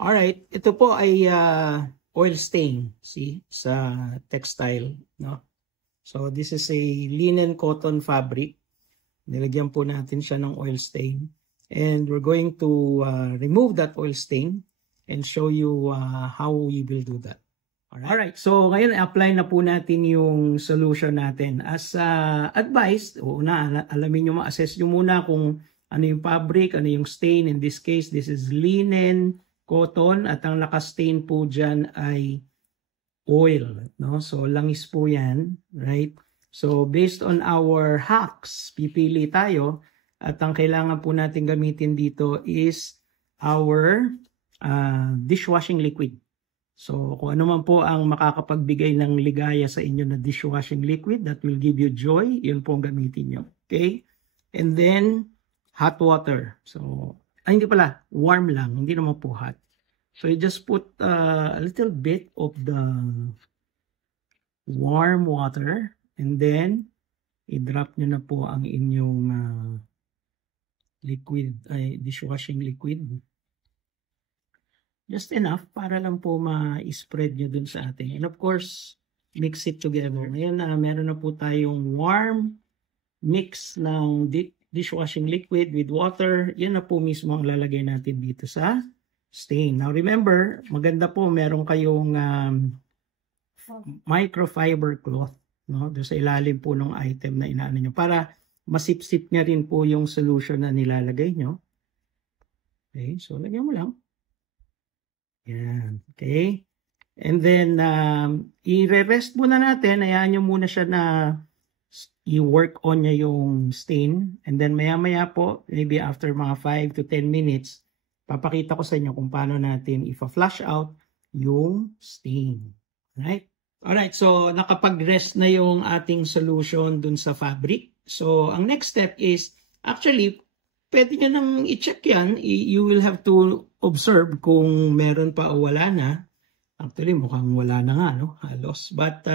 Alright, ito po ay oil stain, see, sa textile, no? So this is a linen cotton fabric. Nilagyan po natin siya ng oil stain. And we're going to remove that oil stain and show you how we will do that. Alright, so ngayon apply na po natin yung solution natin. As advised, alamin nyo, ma-assess nyo muna kung ano yung fabric, ano yung stain. In this case, this is linen cotton at ang naka-stain po dyan ay oil, no? So langis po yan, right? So based on our hacks, pipili tayo at ang kailangan po natin gamitin dito is our dishwashing liquid. So kung ano man po ang makakapagbigay ng ligaya sa inyo na dishwashing liquid that will give you joy, yun po ang gamitin nyo. Okay? And then hot water. So hindi pala, warm lang, hindi naman po hot. So you just put a little bit of the warm water and then i-drop nyo na po ang inyong liquid, dishwashing liquid. Just enough para lang po ma-spread nyo dun sa ating. And of course, mix it together. Ngayon meron na po tayong warm mix ng dishwashing liquid with water. Yan na po mismo ang lalagay natin dito sa stain. Now remember, maganda po meron kayong microfiber cloth, no? Doon sa ilalim po ng item na inaano nyo para masipsip niya rin po yung solution na nilalagay nyo. Okay, so lagyan mo lang. Yan, okay. And then i-rest muna natin, hayaan nyo muna siya na i-work on niya yung stain. And then maya-maya po, maybe after mga 5 to 10 minutes, papakita ko sa inyo kung paano natin i-flush out yung stain. Alright? Alright, so nakapag-rest na yung ating solution dun sa fabric. So ang next step is, actually, pwede nyo nang i-check yan. You will have to observe kung meron pa o wala na. Actually, mukhang wala na nga, no? Halos. But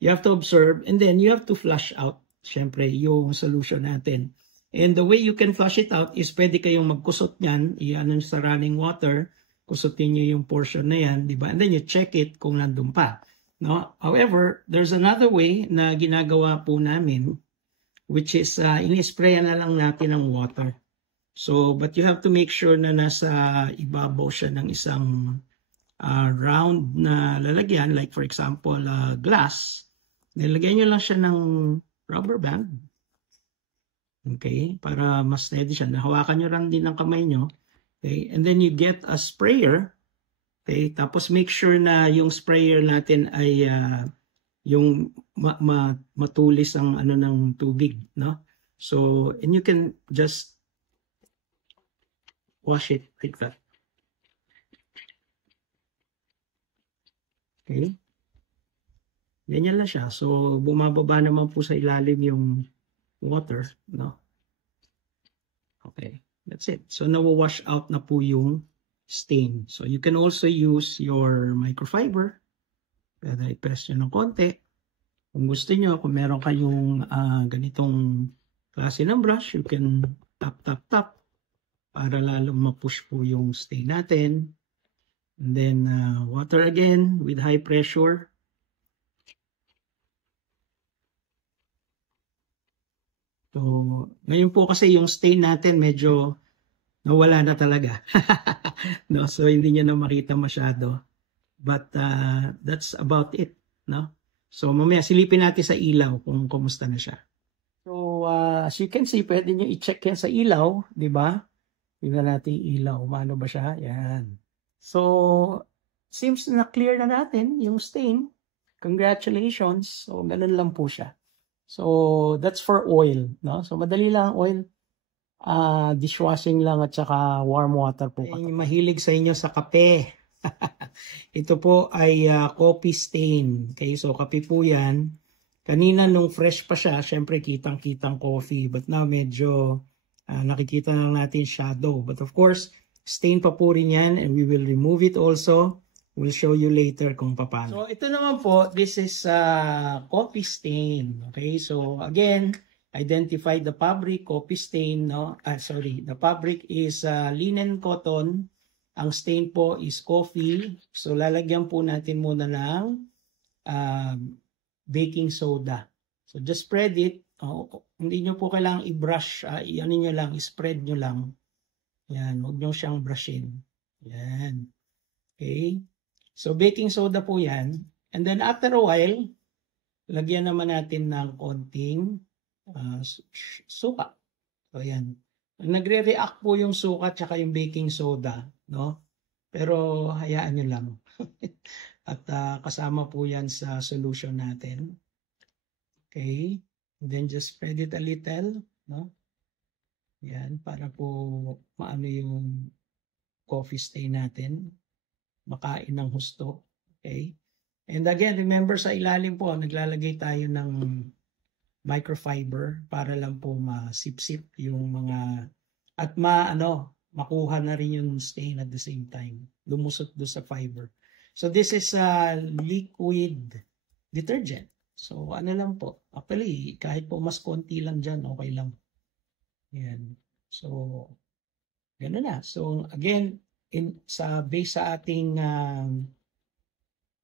you have to observe and then you have to flush out, syempre, yung solution natin. And the way you can flush it out is pwede kayong magkusot niyan, i-ano sa running water, kusutin nyo yung portion na yan, di ba? And then you check it kung nandun pa. No? However, there's another way na ginagawa po namin, which is in-spray na lang natin ng water. So, but you have to make sure na nasa ibabaw siya ng isang round na lalagyan, like for example, glass. Nilagyan nyo lang siya ng rubber band. Okay, para mas steady siya. Nahawakan nyo lang din ng kamay nyo. Okay, and then you get a sprayer. Okay, tapos make sure na yung sprayer natin ay yung matulis ang ano ng tubig, no? So, and you can just wash it like that. Okay. Ganyan lang siya. So, bumababa naman po sa ilalim yung water, no? Okay. That's it. So, nawawash out na po yung stain. So, you can also use your microfiber. Pwede i-press nyo ng konti. Kung gusto nyo, kung meron kayong ganitong klase ng brush, you can tap, tap, tap para lalong ma-push po yung stain natin. And then, water again with high pressure. So, ngayon po kasi yung stain natin medyo nawala na talaga. No? So, hindi nyo na makita masyado. But, that's about it. No? So, mamaya silipin natin sa ilaw kung kumusta na siya. So, as you can see, pwede nyo i-check yan sa ilaw. Diba? Tingnan natin yung ilaw. Paano ba siya? Yan. So, seems na clear na natin yung stain. Congratulations. So, ganun lang po siya. So, that's for oil, no? So, madali lang oil. Dishwashing lang at saka warm water po. Ay, mahilig sa inyo sa kape. Ito po ay coffee stain. Okay, so kape po yan. Kanina nung fresh pa siya, syempre kitang-kitang coffee. But now medyo nakikita lang natin shadow. But of course, stain pa po rin yan and we will remove it also. We'll show you later kung paano. So, ito naman po, this is coffee stain. Okay, so again, identify the fabric, coffee stain, no? The fabric is linen cotton Ang stain po is coffee. So lalagyan po natin muna ng baking soda. So just spread it. Hindi nyo po kailangang i-brush. Ano nyo lang, i-spread nyo lang. Yan, huwag nyo siyang brushin. Yan. Okay. So baking soda po yan. And then after a while, lagyan naman natin ng konting suka. So yan. Nagre-react po yung suka at yung baking soda, no? Pero hayaan nyo lang. At kasama po yan sa solution natin. Okay. And then just spread it a little, no? Yan, para po maano yung coffee stain natin. Makain ng husto. Okay. And again, remember sa ilalim po, naglalagay tayo ng microfiber para lang po masipsip yung mga at makuha na rin yung stain at the same time. Lumusot do sa fiber. So this is a liquid detergent. So ano lang po. Actually, kahit po mas konti lang dyan, okay lang. Yan. So gano'n na. So again, based sa ating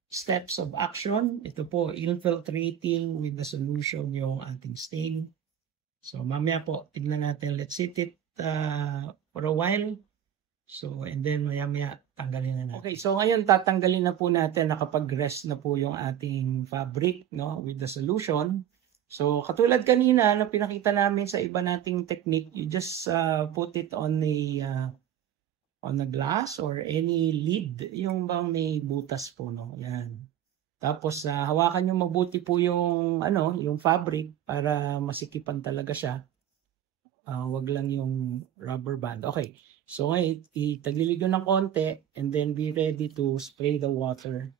steps of action, ito po, infiltrating with the solution yung ating stain. So mamaya po, tignan natin. Let's set it for a while. So, and then maya tanggalin na natin. Okay, so ngayon tatanggalin na po natin, nakapag-rest na po yung ating fabric, no, with the solution. So, katulad kanina na pinakita namin sa iba nating technique, you just put it on a glass or any lid, yung bang may butas po, no? Yan. Tapos hawakan nyo mabuti po yung yung fabric para masikipan talaga siya. Wag lang yung rubber band. Okay. So ngayon, itaglilig nyo ng konti and then be ready to spray the water.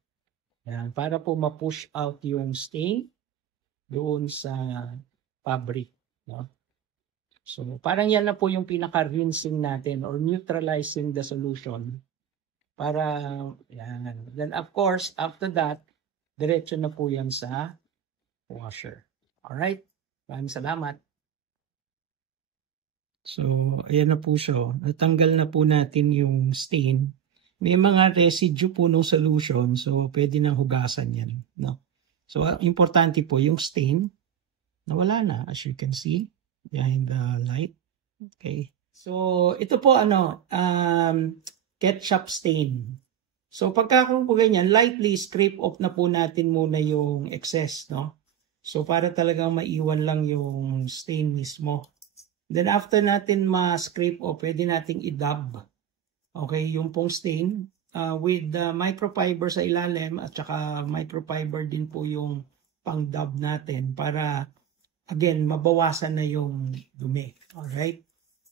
Yan, para po ma-push out yung stain doon sa fabric, no? So, parang yan na po yung pinaka-rinsing natin or neutralizing the solution. Para, yan. Then, of course, after that, diretso na po yan sa washer. Alright? Maraming salamat. So, ayan na po siya. Natanggal na po natin yung stain. May mga residue po ng solution. So, pwede nang hugasan yan. No? So, importante po yung stain. Nawala na, as you can see. Behind the light. Okay. So, ito po ketchup stain. So, pagka kung ganyan, lightly scrape off na po natin muna yung excess, no? So, para talagang maiwan lang yung stain mismo. Then, after natin ma-scrape off, pwede nating i-dab. Okay, yung pong stain with the microfiber sa ilalim at saka microfiber din po yung pang-dab natin para again, mabawasan na yung dumi. Alright?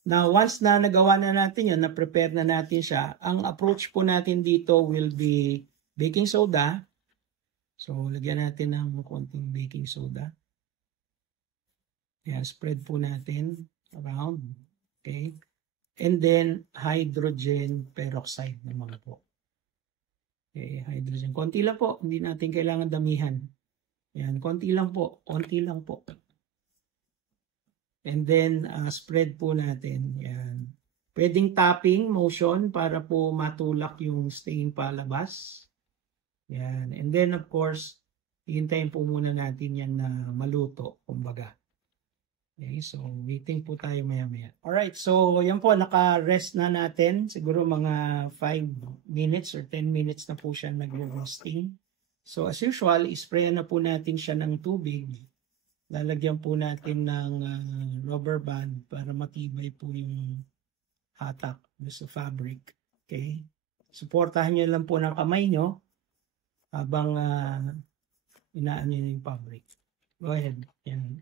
Now, once na nagawa na natin yun, na-prepare na natin siya, ang approach po natin dito will be baking soda. So, lagyan natin ng konting baking soda. Ayan, spread po natin around. Okay? And then, hydrogen peroxide naman po. Okay, hydrogen. Konti lang po. Hindi natin kailangan damihan. Ayan, konti lang po. Konti lang po. And then, spread po natin. Yan. Pwedeng tapping motion para po matulak yung stain palabas. Yan. And then, of course, hintayin po muna natin yan na maluto, kumbaga. Okay, so waiting po tayo maya-maya. Alright, so yan po, naka-rest na natin. Siguro mga 5 minutes or 10 minutes na po siya nag-roasting. So, as usual, isprayan na po natin siya ng tubig. Lalagyan po natin ng rubber band para matibay po yung hatak sa fabric. Okay? Suportahan nyo lang po ng kamay nyo habang inaano nyo yung fabric. Go ahead. Yan.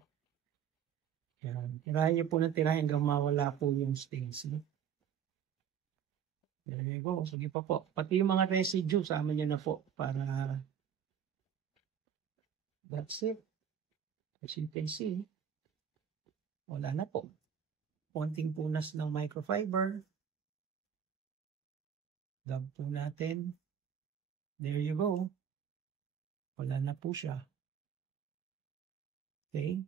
Yan. Tirahin nyo po ng tirahin hanggang mawala po yung stains. No? There you go. Sige pa po. Pati yung mga residue, sama nyo na po para that's it. As you can see, wala na po. Konting punas ng microfiber. Dab po natin. There you go. Wala na po siya. Okay?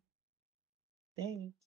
Thanks.